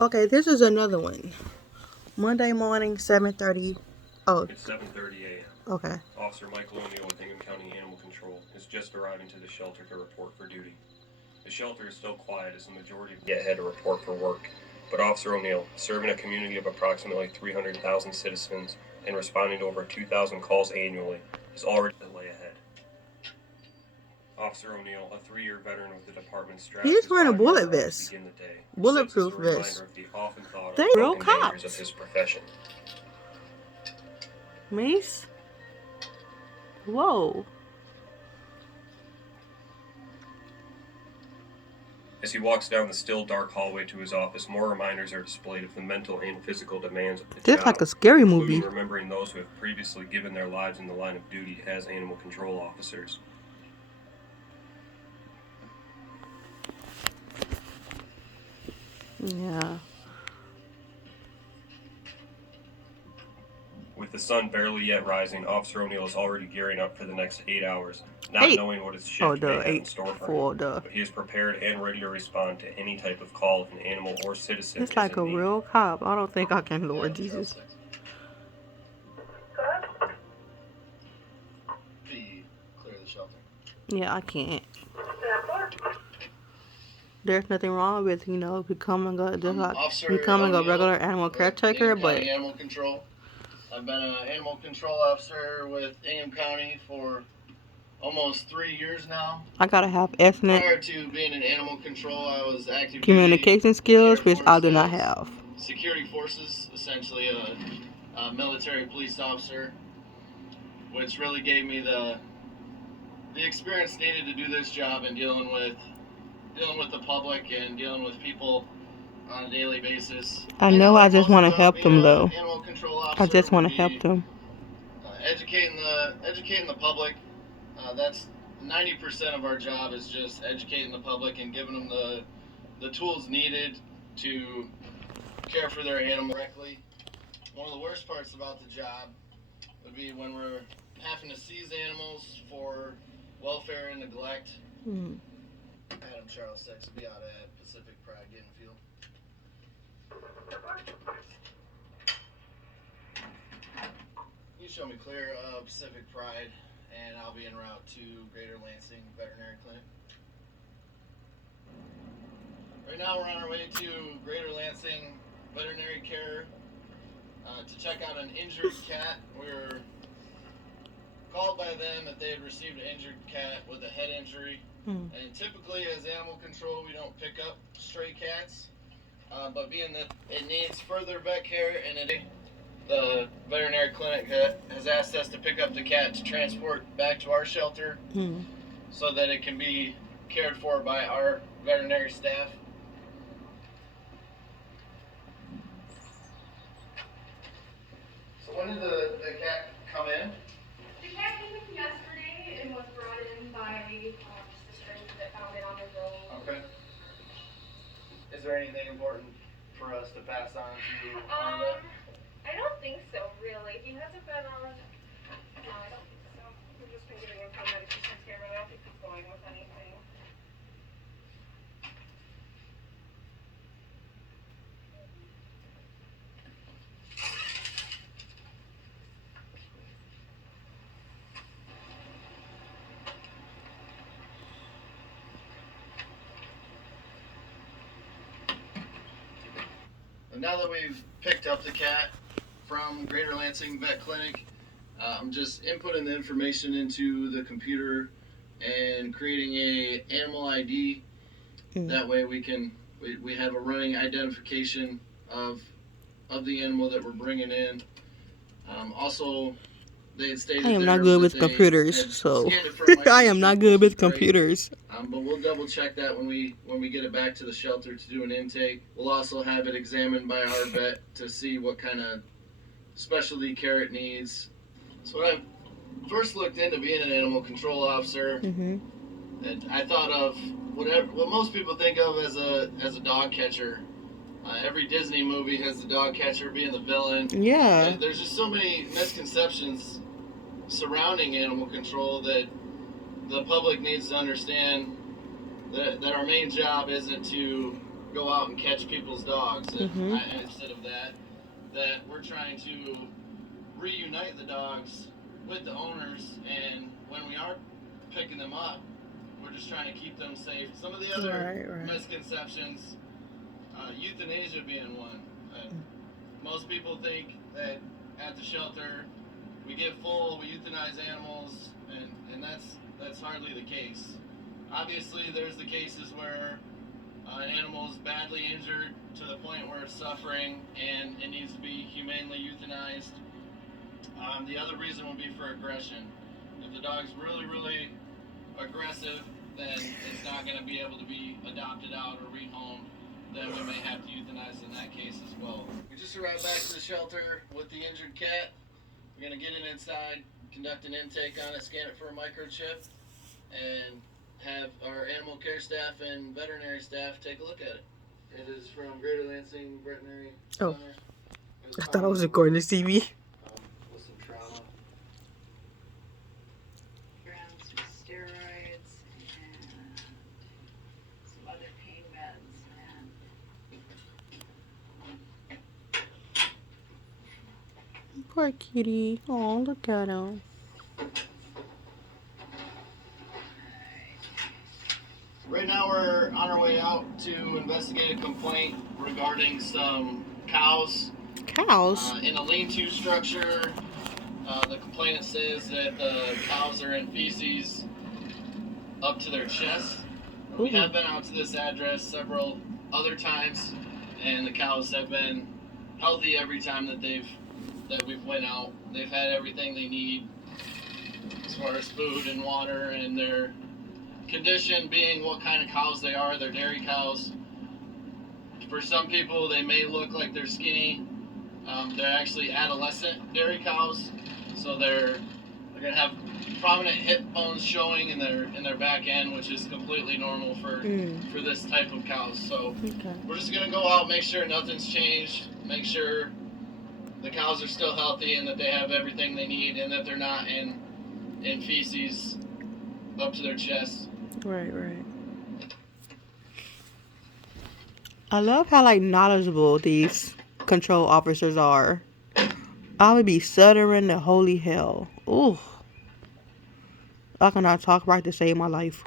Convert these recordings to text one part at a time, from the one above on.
Okay, this is another one. Monday morning, 7:30. Oh, It's 7:30 a.m. okay. Officer Michael O'Neill with Ingham County Animal Control is just arriving to the shelter to report for duty. The shelter is still quiet as the majority of get had to report for work, but Officer O'Neill, serving a community of approximately 300,000 citizens and responding to over 2,000 calls annually, is already the lay ahead. Officer O'Neill, a 3-year veteran with the department's straps He's wearing a body bullet armor to vest. begin the day, Bulletproof serves as a vest. reminder of the often thought They of real broken dangers of cops. his profession. Mace? Whoa. As he walks down the still dark hallway to his office, more reminders are displayed of the mental and physical demands of the This job, like a scary including movie. remembering those who have previously given their lives in the line of duty as animal control officers. Yeah. With the sun barely yet rising, Officer O'Neill is already gearing up for the next 8 hours, not 8. knowing what his Oh, shift may duh. have in 8. store for 4, him. duh. But he is prepared and ready to respond to any type of call if an animal or citizen It's is like in a need. real cop. I don't think I can, Lord Jesus. Clear the shelter. Yeah, I can't. There's nothing wrong with, becoming a regular animal caretaker, but Animal control. I've been an animal control officer with Ingham County for almost 3 years now. I gotta have ethnic Prior to being in animal control, I was active communication skills, which I do not have. Security forces, essentially a military police officer, which really gave me the experience needed to do this job and dealing with the public and dealing with people on a daily basis. I know I just want to help them, though. I just want to help them. Educating the public. That's 90% of our job is just educating the public and giving them the tools needed to care for their animal correctly. One of the worst parts about the job would be when we're having to seize animals for welfare and neglect. Adam Charles 6 will be out at Pacific Pride getting fuel. You show me clear of Pacific Pride, and I'll be en route to Greater Lansing Veterinary Clinic. Right now we're on our way to Greater Lansing Veterinary Care to check out an injured cat. We were called by them that they had received an injured cat with a head injury. And typically as animal control we don't pick up stray cats, but being that it needs further vet care and the veterinary clinic has asked us to pick up the cat to transport back to our shelter so that it can be cared for by our veterinary staff. So when did the cat come in? The cat came in yesterday and was brought in by just a stranger that found it on the road. Okay. Is there anything important for us to pass on to our vet? I don't think so, really. He hasn't been on. No, I don't think so. We've just been giving him some medications here, but I don't think he's going with anything. And now that we've picked up the cat from Greater Lansing Vet Clinic, I'm just inputting the information into the computer and creating a animal ID. That way we have a running identification of the animal that we're bringing in. Also, they had stated I am not good with computers, so I am not good with computers. But we'll double check that when we get it back to the shelter to do an intake. We'll also have it examined by our vet to see what kind of specialty care it needs. So when I first looked into being an animal control officer, and I thought of what most people think of as a dog catcher. Every Disney movie has the dog catcher being the villain. Yeah. There's just so many misconceptions surrounding animal control that the public needs to understand that our main job isn't to go out and catch people's dogs. Mhm. And instead of that we're trying to reunite the dogs with the owners, and when we are picking them up, we're just trying to keep them safe. Some of the other Right. misconceptions, euthanasia being one. Most people think that at the shelter we get full, we euthanize animals, and that's hardly the case. Obviously, there's the cases where an animal is badly injured to the point where it's suffering and it needs to be humanely euthanized. The other reason would be for aggression. If the dog's really, really aggressive, then it's not going to be able to be adopted out or rehomed. Then we may have to euthanize in that case as well. We just arrived back to the shelter with the injured cat. We're going to get it inside, conduct an intake on it, scan it for a microchip, and have our animal care staff and veterinary staff take a look at it. It is from Greater Lansing Veterinary Oh. Center. I thought I was recording the TV. With some trauma. Grams with steroids and some other pain meds and Poor kitty. Oh, look at him. Right now we're on our way out to investigate a complaint regarding some cows Cows. in a lean-to structure. The complainant says that the cows are in feces up to their chest. We Ooh. have been out to this address several other times, and the cows have been healthy every time that we've went out. They've had everything they need as far as food and water, and their condition being what kind of cows they are. They're dairy cows. For some people, they may look like they're skinny. They're actually adolescent dairy cows, so they're gonna have prominent hip bones showing in their back end, which is completely normal for this type of cows. So Okay. we're just gonna go out, make sure nothing's changed, make sure the cows are still healthy and that they have everything they need and that they're not in feces up to their chest. Right. I love how knowledgeable these control officers are. I would be stuttering the holy hell. Ooh. I cannot talk right to save my life.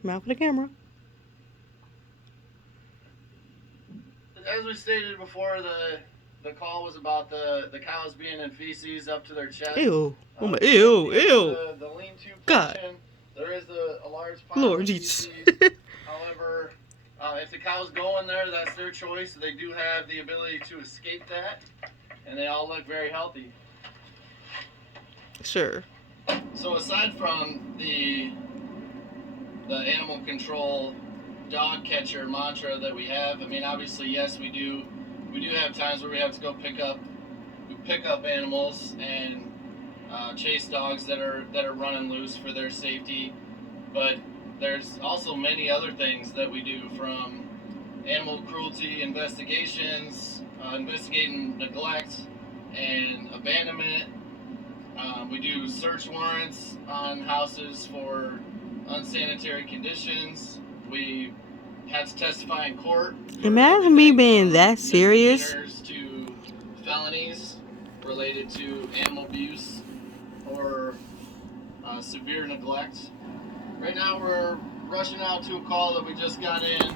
Smile for the camera. As we stated before, the call was about the cows being in feces up to their chest. Ew. Oh my, The lean-to God. portion, there is a large pile Lord of Jesus. feces. However, if the cows go in there, that's their choice. They do have the ability to escape that, and they all look very healthy. Sure. So aside from the animal control dog catcher mantra that we have, I mean, obviously, yes, we do have times where we have to go pick up animals and chase dogs that are running loose for their safety. But there's also many other things that we do, from animal cruelty investigations, investigating neglect and abandonment. We do search warrants on houses for unsanitary conditions. We had to testify in court. Imagine me being that serious. To felonies related to animal abuse or severe neglect. Right now we're rushing out to a call that we just got in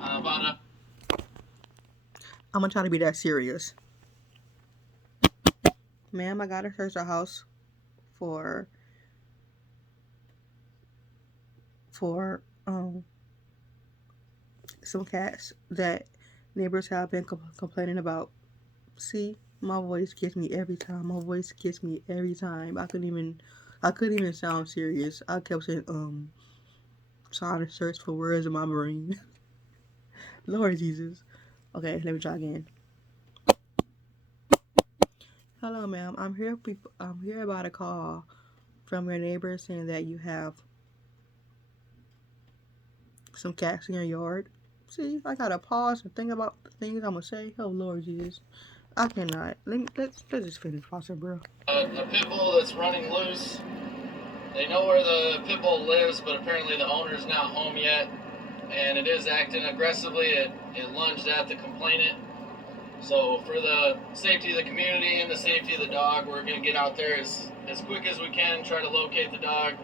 I'm gonna try to be that serious. Ma'am, I gotta search our house for some cats that neighbors have been complaining about. See, my voice gets me every time. I couldn't even sound serious. I kept saying trying to search for words in my brain. Lord Jesus. Okay, let me try again. Hello, ma'am. I'm here about a call from your neighbor saying that you have some cats in your yard. See, I gotta pause and think about the things I'm gonna say. Oh, Lord Jesus. I cannot. Let's just finish, Foster, bro. A pit bull that's running loose They know where the pit bull lives, but apparently the owner's not home yet, and it is acting aggressively. It lunged at the complainant. So for the safety of the community and the safety of the dog, we're going to get out there as quick as we can, try to locate the dog,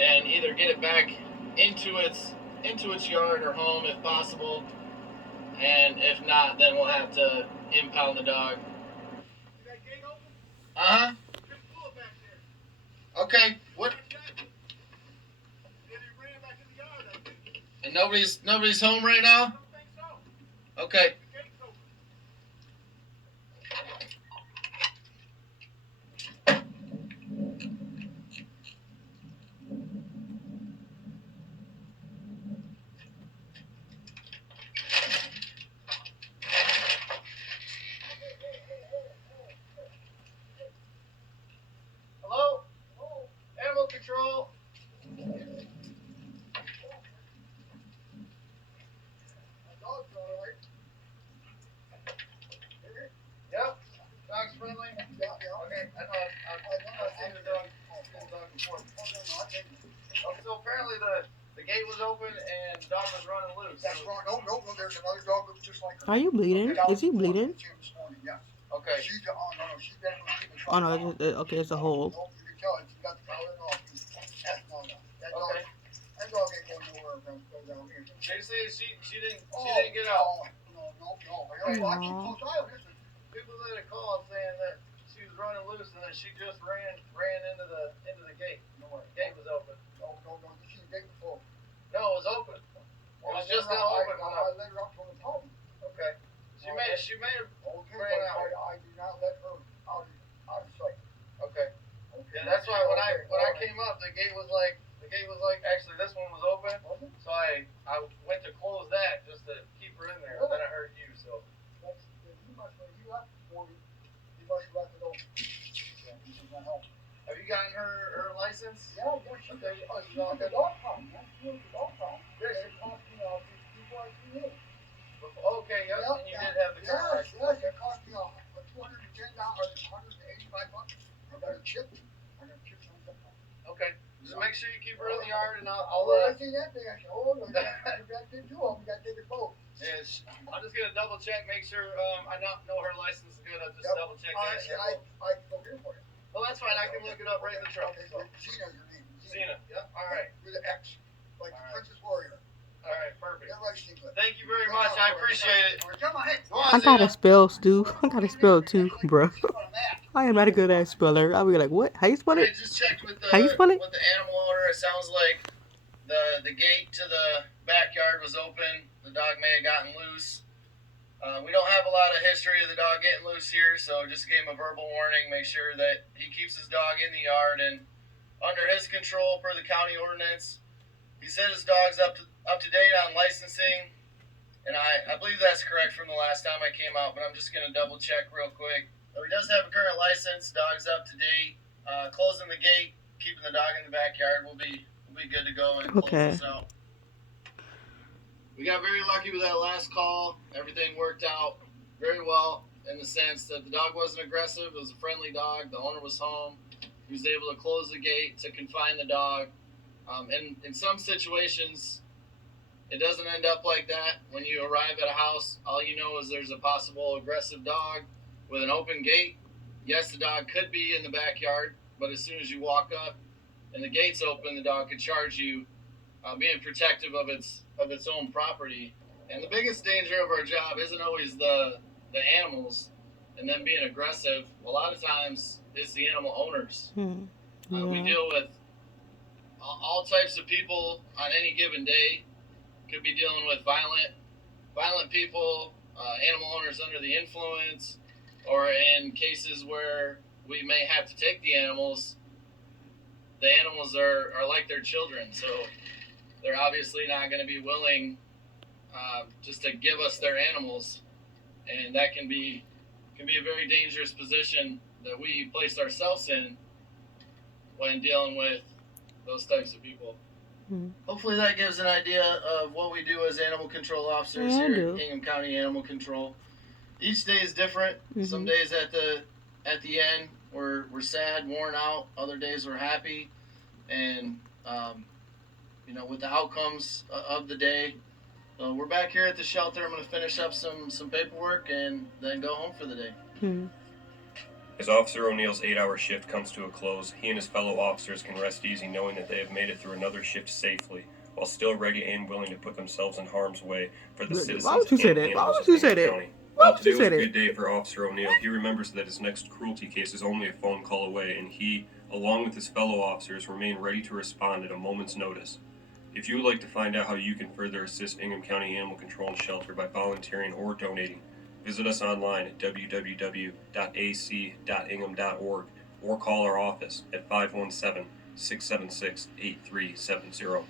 and either get it back into its yard or home if possible, and if not, then we'll have to impound the dog. Uh-huh. Okay. What? And nobody's home right now? Okay. Hello? Animal control. Yep. Dog's friendly. Yeah. Okay. I know. I've seen the dog before. Okay, so apparently the gate was open and the dog was running loose. That's wrong. No, there's another dog that was just like her. Are you bleeding? Okay. Is he bleeding? This morning, yes. Okay. She's definitely seen the Oh no, okay, it's a hole. No, you can tell it. She got the collar off. That dog, Okay. that dog ain't going nowhere from down here. They say she didn't get out. No. I keep close eye on this. People that had called saying that she was running loose and that she just ran into the gate. No way. Gate was open. No. You see the gate before. No, it was open. It was just now open. I let her up from the top. Okay. She may have. Okay, Ran but out. I do not let her out of sight. Okay. Okay. Yeah, that's why when I came up, the gate was like actually this one was open. Was it? So I went to close that just to keep her in there. And then I heard you. So You must have left before you must have left it open. Yeah, this is not helping. have you gotten her license? Yeah, she did. The dog pound, man. She was the dog pound. Yes. It cost me $2.38. Okay. Yes. And you did have the car Yes, license. it cost me $210, $185. I got a chip. Okay. Just make sure you keep her in the yard, and I'll I see that thing. I said, oh, no, you got to do two of them. You got to take it both. Yes, I'm just gonna double check, make sure I know her license is good. I'll just Yep. double check. I can go here for you. Well, that's fine. I can look it up right in the truck. Okay, So. Zena, your name. Cena. Yep. All right. With an X. Like All the right. Princess Warrior. All right. Perfect. That right, Stigler. Thank you very much. I appreciate it. Come on, hey. Go on, I gotta Zena. spell, Stu. I gotta spell too, bro. I am not a good ass speller. I'll be like, what? How you spell I it? just checked with How you spell it? with the animal owner. It sounds like the gate to the backyard was open. The dog may have gotten loose. We don't have a lot of history of the dog getting loose here, so just gave him a verbal warning. Make sure that he keeps his dog in the yard and under his control per the county ordinance. He said his dog's up to date on licensing, and I believe that's correct from the last time I came out, but I'm just gonna double check real quick. So he does have a current license. Dog's up to date. Closing the gate, keeping the dog in the backyard. We'll be good to go and Okay. close this out. We got very lucky with that last call. Everything worked out very well in the sense that the dog wasn't aggressive. It was a friendly dog. The owner was home. He was able to close the gate to confine the dog. And in some situations, it doesn't end up like that. When you arrive at a house, all you know is there's a possible aggressive dog with an open gate. Yes, the dog could be in the backyard, but as soon as you walk up and the gate's open, the dog could charge you, being protective of its own property. And the biggest danger of our job isn't always the animals and them being aggressive. A lot of times it's the animal owners. Hmm. We Yeah. deal with all types of people on any given day. Could be dealing with violent people, animal owners under the influence, or in cases where we may have to take the animals are like their children, so they're obviously not going to be willing just to give us their animals, and that can be a very dangerous position that we place ourselves in when dealing with those types of people. Mhm. Hopefully that gives an idea of what we do as animal control officers Yeah, I here do. at Hingham County Animal Control. Each day is different. Mhm. Some days at the end we're sad, worn out. Other days we're happy. and with the outcomes of the day. So we're back here at the shelter. I'm going to finish up some paperwork and then go home for the day. As Officer O'Neill's 8-hour shift comes to a close, he and his fellow officers can rest easy knowing that they have made it through another shift safely, while still ready and willing to put themselves in harm's way for the citizens Why would you say and that? Why animals would of you say Bingham that? County. Why While would you today was say a that? good day for Officer O'Neill, he remembers that his next cruelty case is only a phone call away, and he, along with his fellow officers, remain ready to respond at a moment's notice. If you would like to find out how you can further assist Ingham County Animal Control and Shelter by volunteering or donating, visit us online at www.ac.ingham.org or call our office at 517-676-8370.